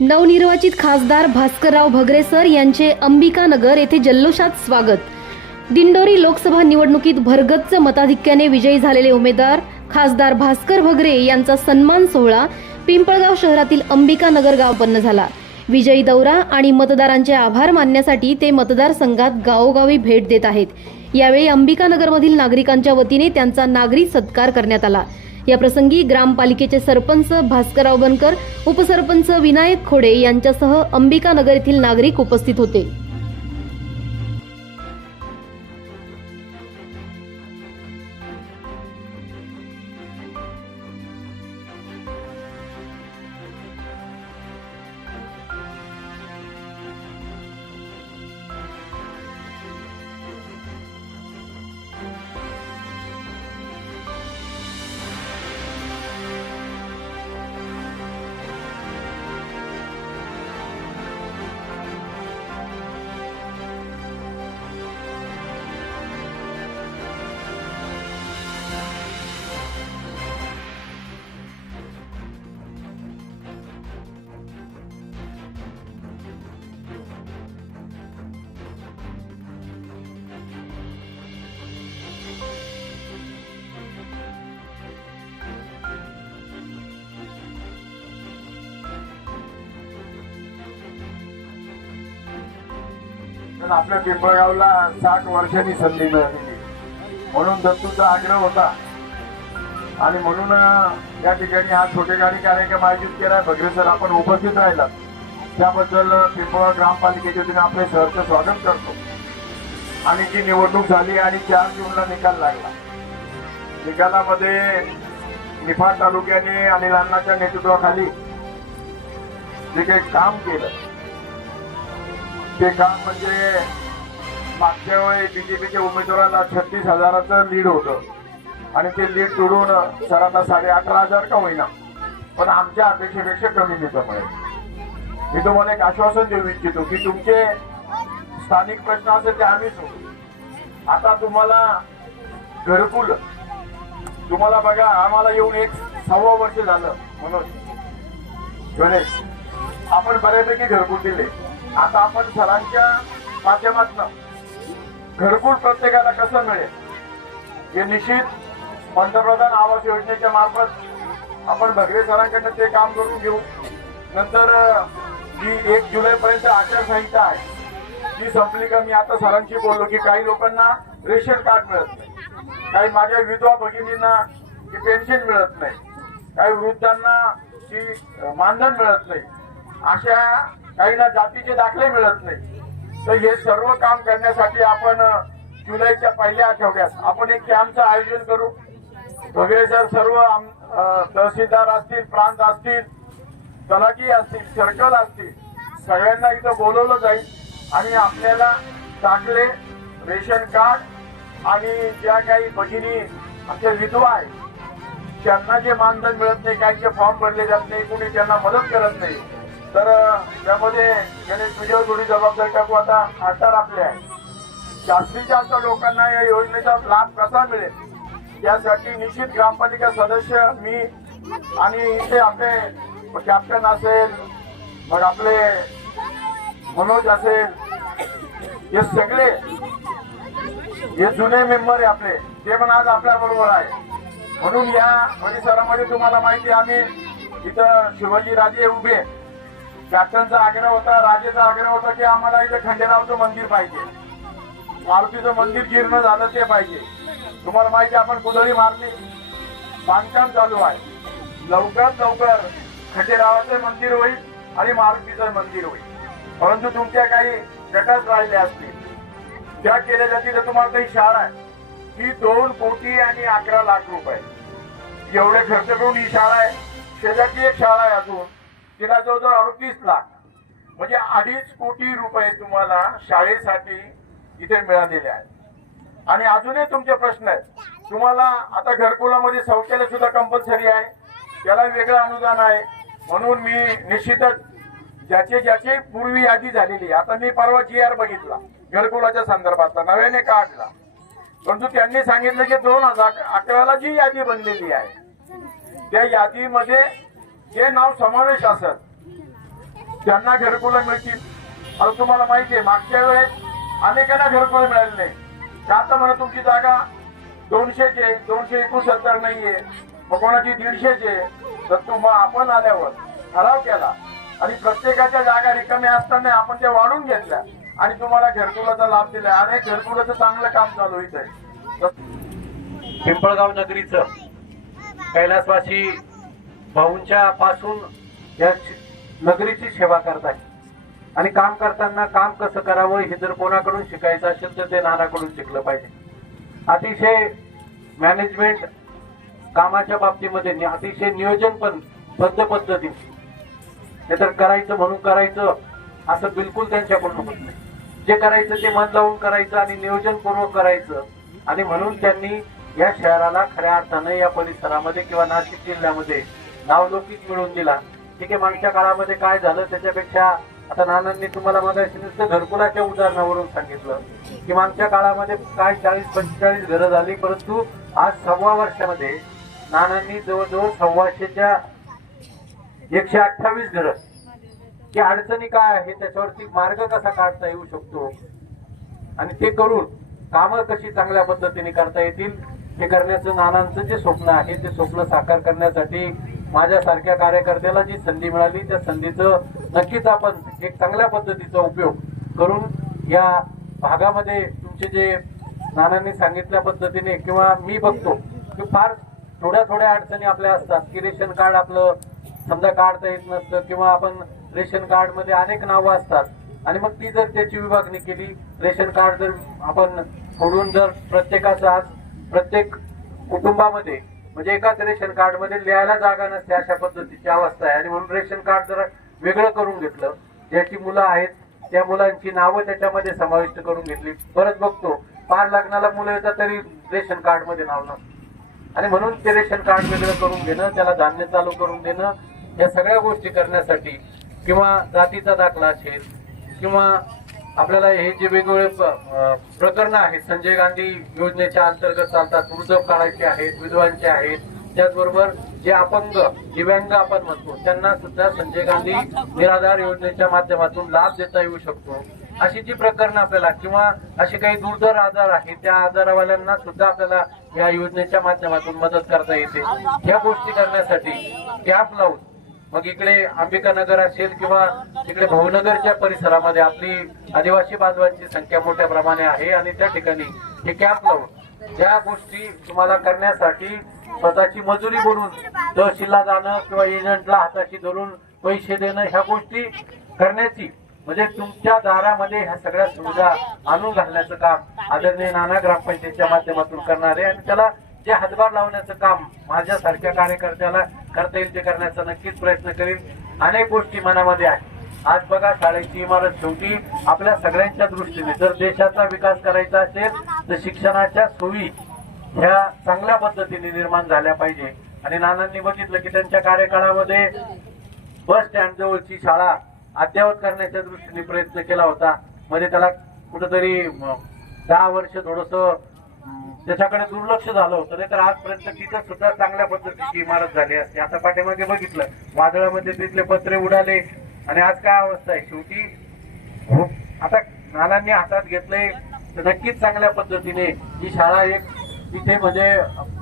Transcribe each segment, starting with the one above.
नवनिर्वाचित खासदार भास्करराव भगरे सर यांचे अंबिकानगर येथे जल्लोषात स्वागत. दिंडोरी लोकसभा निवडणुकीत भरगच्च मताधिक्याने विजयी झालेले उमेदवार खासदार भास्कर भगरे यांचा सन्मान सोहळा पिंपळगाव शहरातील अंबिकानगर गावपन्न झाला. विजयी दौरा आणि मतदारांचे आभार मानण्यासाठी ते मतदारसंघात गावोगावी भेट देत आहेत. यावेळी अंबिकानगरमधील नागरिकांच्या वतीने त्यांचा नागरी सत्कार करण्यात आला. याप्रसंगी ग्रामपालिकेचे सरपंच भास्करराव बनकर उपसरपंच विनायक खोडे यांच्यासह अंबिकानगर येथील नागरिक उपस्थित होते. पण आपल्या पिंपळगावला साठ वर्षांनी संधी मिळालेली म्हणून दत्तूचा आग्रह होता. आणि म्हणून या ठिकाणी हा छोटे गाडी कार्यक्रम आयोजित केला. भगरे सर आपण उपस्थित राहिला त्याबद्दल पिंपळगाव ग्रामपालिकेच्या वतीने आपले सहर्ष स्वागत करतो. आणि जी निवडणूक झाली आणि चार जूनला निकाल लागला. निकालामध्ये निफाड तालुक्याने आणि अण्णाच्या नेतृत्वाखाली जे काही काम केलं ते काम म्हणजे मागच्या वेळी बीजेपीच्या उमेदवाराला छत्तीस हजाराचं लीड होतं. आणि ते लीड तोडून सरांना साडे अठरा हजार का होईना. पण आमच्या अपेक्षेपेक्षा कमी मिळतं मिळेल मी तुम्हाला एक आश्वासन देऊ इच्छितो की तुमचे स्थानिक प्रश्न असेल ते आम्ही होतो आता तुम्हाला घरकुल तुम्हाला बघा आम्हाला येऊन एक सव्वा वर्ष झालं म्हणून. गणेश आपण बऱ्यापैकी घरकुल दिले. आता आपण सरांच्या माध्यमातून घरकुल प्रत्येकाला कसं मिळेल हे निश्चित पंतप्रधान आवास योजनेच्या मार्फत आपण भगरे सरांकडनं ते काम करून घेऊ. नंतर जी एक जुलै पर्यंत आचारसंहिता आहे ती संपली का मी आता सरांशी बोललो की काही लोकांना रेशन कार्ड मिळत नाही. काही माझ्या विधवा भगिनींना ती पेन्शन मिळत नाही. काही वृद्धांना ती मानधन मिळत नाही. अशा काहींना जातीचे दाखले मिळत नाही. तर हे सर्व काम करण्यासाठी आपण जुलैच्या पहिल्या आठवड्यात आपण एक कॅम्पचं आयोजन करू. वगैरे सर सर्व आम- तहसीलदार असतील प्रांत असतील तलाठी असतील सर्कल असतील सगळ्यांना इथं बोलवलं जाईल. आणि आपल्याला दाखले रेशन कार्ड आणि ज्या काही भगिनी आमच्या विधवा आहेत त्यांना जे मानधन मिळत नाही काहींचे फॉर्म भरले जात नाही कुणी त्यांना मदत करत नाही तर त्यामध्ये गणेश तुझ्यावर थोडी जबाबदारी टाकू. आता आशा आपले आहे. जास्तीत जास्त लोकांना या योजनेचा लाभ कसा मिळेल? यासाठी निश्चित ग्रामपालिका सदस्य मी आणि इथे आपले कॅप्टन असेल मग आपले मनोज असेल हे सगळे हे जुने मेंबर आहे आपले. ते पण आज आपल्या बरोबर आहे. म्हणून या परिसरामध्ये तुम्हाला माहिती आम्ही इथं शिवाजी राजे उभे कॅप्टनचा आग्रह होता राजेचा आग्रह होता की आम्हाला इथं खंडेरावचं मंदिर पाहिजे. मारुतीचं मंदिर जीर्ण झालं ते पाहिजे. तुम्हाला माहिती आहे, आपण कुदळी मारली बांधकाम चालू आहे. लवकरात लवकर खंडेरावाचं मंदिर होईल आणि मारुतीचं मंदिर होईल. परंतु तुमच्या काही गटात राहिल्या असतील. त्या केल्या जातील तर तुम्हाला काही शाळा आहे. ही दोन कोटी आणि अकरा लाख रुपये. एवढे खर्च करून ही शाळा आहे. शेजारची एक शाळा आहे अजून. तिला जवळजवळ अडतीस लाख. म्हणजे अडीच कोटी रुपये तुम्हाला शाळेसाठी इथे मिळालेले आहेत. आणि अजूनही तुमचे प्रश्न आहेत. तुम्हाला आता घरकुलामध्ये शौचालय सुद्धा कंपल्सरी आहे. त्याला वेगळं अनुदान आहे. म्हणून मी निश्चितच ज्याचे ज्याचे पूर्वी यादी झालेली आहे. आता मी परवा जी आर बघितला. घरकुलाच्या संदर्भातला. नव्याने काढला. परंतु त्यांनी सांगितलं की दोन हजार अकराला जी यादी बनलेली आहे त्या यादीमध्ये जे नाव समावेश असत त्यांना घरकुलं मिळतील. आता तुम्हाला माहिती आहे मागच्या वेळेस अनेकांना घरकुलं मिळाले नाही. आता म्हणा तुमची जागा दोनशेचे दोनशे एकोणसत्तर नाहीये. मग कोणाची? दीडशेचे तर तुम्हाला आपण आल्यावर ठराव केला. आणि प्रत्येकाच्या जागा रिकाम्या असताना आपण त्या वाढून घेतल्या. आणि तुम्हाला घरकुलाचा लाभ दिला आणि घरकुलाचं चांगलं काम चालू इथे. पिंपळगाव नगरीचं कैलासवासी भाऊंच्या पासून या नगरीची सेवा करत आहे. आणि काम करताना काम कसं करावं हे जर कोणाकडून शिकायचं असेल तर ते नानाकडून शिकलं पाहिजे. अतिशय मॅनेजमेंट कामाच्या बाबतीमध्ये अतिशय नियोजन पण बद्ध पद्धतीने. ते तर करायचं म्हणून करायचं असं बिलकुल त्यांच्याकडून होत नाही. जे करायचं ते मन लावून करायचं आणि नियोजनपूर्वक करायचं. आणि म्हणून त्यांनी या शहराला खऱ्या अर्थानं या परिसरामध्ये किंवा नाशिक जिल्ह्यामध्ये नावलौकिक मिळवून दिला ठीक आहे मागच्या काळामध्ये काय झालं त्याच्यापेक्षा आता नानांनी तुम्हाला मगाशी नुसतं घरकुलाच्या उदाहरणावरून सांगितलं की मागच्या काळामध्ये काय चाळीस पंचेचाळीस घरं झाली परंतु आज सव्वा वर्षामध्ये नानांनी जवळजवळ सव्वाशेच्या एकशे अठ्ठावीस घरं. की अडचणी काय आहे त्याच्यावरती मार्ग कसा काढता येऊ शकतो? आणि ते करून कामं कशी चांगल्या पद्धतीने करता येतील? हे करण्याचं नानांचं जे स्वप्न आहे ते स्वप्न साकार करण्यासाठी माझ्यासारख्या कार्यकर्त्याला जी संधी मिळाली त्या संधीचं नक्कीच आपण एक चांगल्या पद्धतीचा उपयोग करून या भागामध्ये तुमचे जे नानांनी सांगितल्या पद्धतीने किंवा मी बघतो की फार थोड्या थोड्या अडचणी आपल्या असतात की रेशन कार्ड आपलं समजा काढता येत नसतं किंवा आपण रेशन कार्डमध्ये अनेक नावं असतात. आणि मग ती जर त्याची विभागणी केली रेशन कार्ड जर आपण फोडून जर प्रत्येकाचा आज प्रत्येक कुटुंबामध्ये म्हणजे एकाच रेशन कार्डमध्ये लिहायला जागा नसते अशा पद्धतीची अवस्था आहे. आणि म्हणून रेशन कार्ड जर वेगळं करून घेतलं ज्याची मुलं आहेत त्या मुलांची नावं त्याच्यामध्ये समाविष्ट करून घेतली परत बघतो पार लग्नाला मुलं येतात तरी रेशन कार्डमध्ये नाव नसतं. आणि म्हणून ते रेशन कार्ड वेगळं करून घेणं त्याला धान्य चालू करून देणं या सगळ्या गोष्टी करण्यासाठी किंवा जातीचा दाखला असेल किंवा आपल्याला हे जे वेगवेगळे प्रकरण आहेत संजय गांधी योजनेच्या अंतर्गत चालतात वृद्ध काळाचे आहेत विधवांचे आहेत त्याचबरोबर जे अपंग दिव्यांग आपण म्हणतो त्यांना सुद्धा संजय गांधी निराधार योजनेच्या माध्यमातून लाभ देता येऊ शकतो. अशी जी प्रकरणं आपल्याला किंवा असे काही दुर्धर आजार आहेत त्या आजारावाल्यांना सुद्धा आपल्याला या योजनेच्या माध्यमातून मदत करता येते. या गोष्टी करण्यासाठी कॅम्प लावून मग इकडे अंबिका नगर असेल किंवा इकडे भावनगरच्या परिसरामध्ये आपली आदिवासी बांधवांची संख्या मोठ्या प्रमाणे आहे आणि त्या ठिकाणी हे कॅम्प लावून ज्या गोष्टी तुम्हाला करण्यासाठी स्वतःची मजुरी बनवून तहसीलला जाणं किंवा एजंटला हाताशी धरून पैसे देणं ह्या गोष्टी करण्याची म्हणजे तुमच्या दारामध्ये ह्या सगळ्या सुविधा आणून घालण्याचं काम आदरणीय नाना ग्रामपंचायतच्या माध्यमातून करणार आहे आणि त्याला जे हातभार लावण्याचं काम माझ्यासारख्या कार्यकर्त्याला करता येईल ते करण्याचा नक्कीच प्रयत्न करीन. अनेक गोष्टी मनामध्ये आहेत. आज बघा शाळेची इमारत शेवटी आपल्या सगळ्यांच्या दृष्टीने जर देशाचा विकास करायचा असेल तर शिक्षणाच्या सोयी ह्या चांगल्या पद्धतीने निर्माण झाल्या पाहिजे. आणि नानांनी बघितलं की त्यांच्या कार्यकाळामध्ये बस स्टँड जवळची शाळा अद्ययावत करण्याच्या दृष्टीने प्रयत्न केला होता. मध्ये त्याला कुठंतरी दहा वर्ष थोडस त्याच्याकडे दुर्लक्ष झालं होतं. नाही तर आजपर्यंत तिथं सुद्धा चांगल्या पद्धतीची इमारत झाली असते. आता पाठीमागे बघितलं वादळामध्ये तिथले पत्रे उडाले. आणि आज काय अवस्था आहे? शेवटी हो, आता नानांनी हातात घेतलंय तर नक्कीच चांगल्या पद्धतीने ही शाळा एक इथे म्हणजे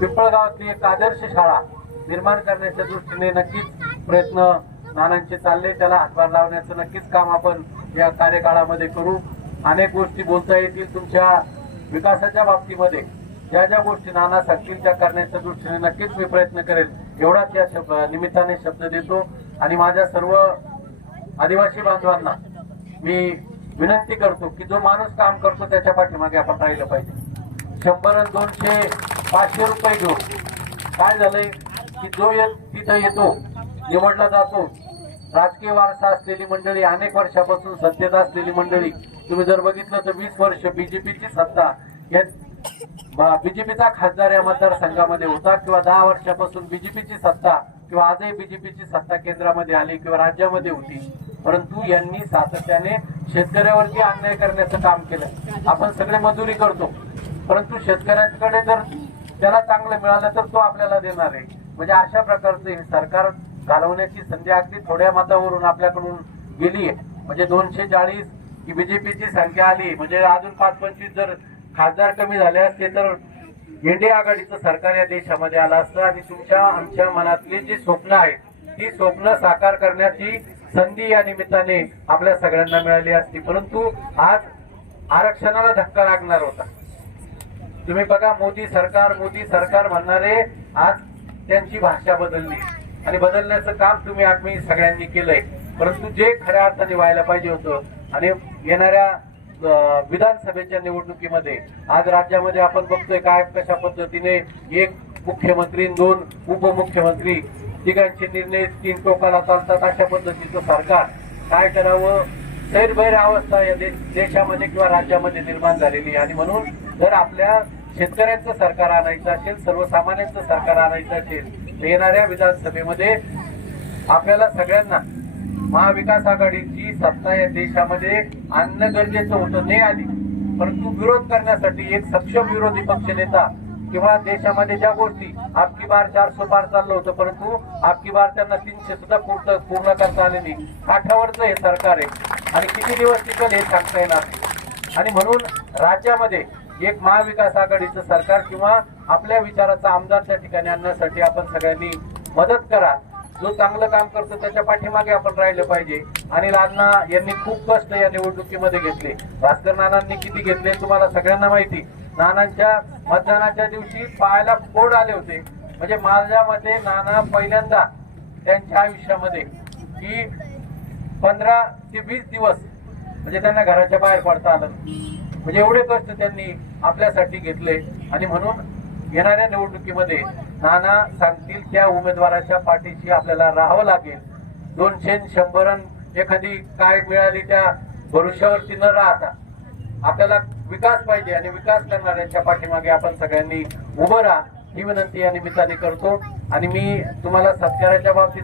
पिंपळगावातली एक आदर्श शाळा निर्माण करण्याच्या दृष्टीने नक्कीच प्रयत्न नानांचे चालले. त्याला हातभार लावण्याचं नक्कीच काम आपण या कार्यकाळामध्ये करू. अनेक गोष्टी बोलता येतील तुमच्या विकासाच्या बाबतीमध्ये. ज्या ज्या गोष्टी नाना सांगतील त्या करण्याच्या दृष्टीने नक्कीच मी प्रयत्न करेल. एवढाच या शब्द निमित्ताने शब्द देतो. आणि माझ्या सर्व आदिवासी बांधवांना मी विनंती करतो की जो माणूस काम करतो त्याच्या पाठीमागे आपण राहिलं पाहिजे. शंभर दोनशे पाचशे रुपये घेऊन काय झालंय की जो येत तिथं येतो निवडला जातो. राजकीय वारसा असलेली मंडळी अनेक वर्षापासून सत्तेत असलेली मंडळी तुम्ही जर बघितलं तर वीस वर्ष बीजेपीची सत्ता या बीजेपीचा खासदार या मतदारसंघामध्ये होता किंवा दहा वर्षापासून बीजेपीची सत्ता किंवा आजही बीजेपीची सत्ता केंद्रामध्ये आली किंवा राज्यामध्ये होती परंतु यांनी सातत्याने शेतकऱ्यावरती अन्याय करण्याचं काम केलं. आपण सगळे मजुरी करतो परंतु शेतकऱ्यांकडे जर त्याला चांगलं मिळालं तर तो आपल्याला देणार आहे. म्हणजे अशा प्रकारचं हे सरकार घालवण्याची संधी अगदी थोड्या मतावरून आपल्याकडून गेली आहे म्हणजे दोनशे चाळीस ही बीजेपीची संख्या आली म्हणजे अजून पाच पंचवीस जर खासदार कमी झाले असते तर एनडीए आघाडीचं सरकार या देशामध्ये आलं असतं. आणि तुमच्या आमच्या मनातली जी स्वप्न आहेत ती स्वप्न साकार करण्याची संधी या निमित्ताने आपल्या सगळ्यांना मिळाली असती. परंतु आज आरक्षणाला धक्का लागणार होता. तुम्ही बघा मोदी सरकार मोदी सरकार म्हणणारे आज त्यांची भाषा बदलली. आणि बदलण्याचं काम तुम्ही आम्ही सगळ्यांनी केलंय. परंतु जे खऱ्या अर्थाने व्हायला पाहिजे होतं आणि येणाऱ्या विधानसभेच्या निवडणुकीमध्ये आज राज्यामध्ये आपण बघतोय काय कशा पद्धतीने एक मुख्यमंत्री दोन उपमुख्यमंत्री तिघांचे निर्णय तीन टोकाला चालतात. अशा पद्धतीचं सरकार काय करावं? सैरभैर अवस्था या देशामध्ये किंवा राज्यामध्ये निर्माण झालेली आणि म्हणून जर आपल्या शेतकऱ्यांचं सरकार आणायचं असेल सर्वसामान्यांचं सरकार आणायचं असेल येणाऱ्या विधानसभेमध्ये आपल्याला सगळ्यांना महाविकास आघाडीची सत्ता या देशामध्ये आणणं गरजेचं होतं नाही आली परंतु विरोध करण्यासाठी एक सक्षम विरोधी पक्ष नेता किंवा देशामध्ये ज्या गोष्टी आपकी बार चारशे पार चाललं होतं परंतु आपकी बार त्यांना तीनशे सुद्धा पूर्ण पूर्ण करता आले नाही. काठावरचं हे सरकार आहे. आणि किती दिवस टिकल हे सांगता येणार आणि म्हणून राज्यामध्ये एक महाविकास आघाडीचं सरकार किंवा आपल्या विचाराचा आमदार त्या ठिकाणी आणण्यासाठी आपण सगळ्यांनी मदत करा. जो चांगलं काम करतो त्याच्या पाठीमागे आपण राहिलं पाहिजे. आणि अण्णा यांनी खूप कष्ट या निवडणुकीमध्ये घेतले. भास्कर नानांनी किती घेतले तुम्हाला सगळ्यांना माहिती. नानांच्या मतदानाच्या दिवशी पायाला फोड आले होते. म्हणजे माझ्या मते नाना पहिल्यांदा त्यांच्या आयुष्यामध्ये की पंधरा ते वीस दिवस म्हणजे त्यांना घराच्या बाहेर पडता आलं. म्हणजे एवढे कष्ट त्यांनी आपल्यासाठी घेतले. आणि म्हणून येणाऱ्या निवडणुकीमध्ये नाना सांगतील त्या उमेदवाराच्या पाठीशी आपल्याला राहावं लागेल. दोनशे शंभरन एखादी काय मिळाली त्या भविष्यावरती न राहता. आपल्याला विकास पाहिजे आणि विकास करणाऱ्यांच्या पाठीमागे आपण सगळ्यांनी उभं राहा. ही विनंती या निमित्ताने करतो. आणि मी तुम्हाला सत्काराच्या बाबतीत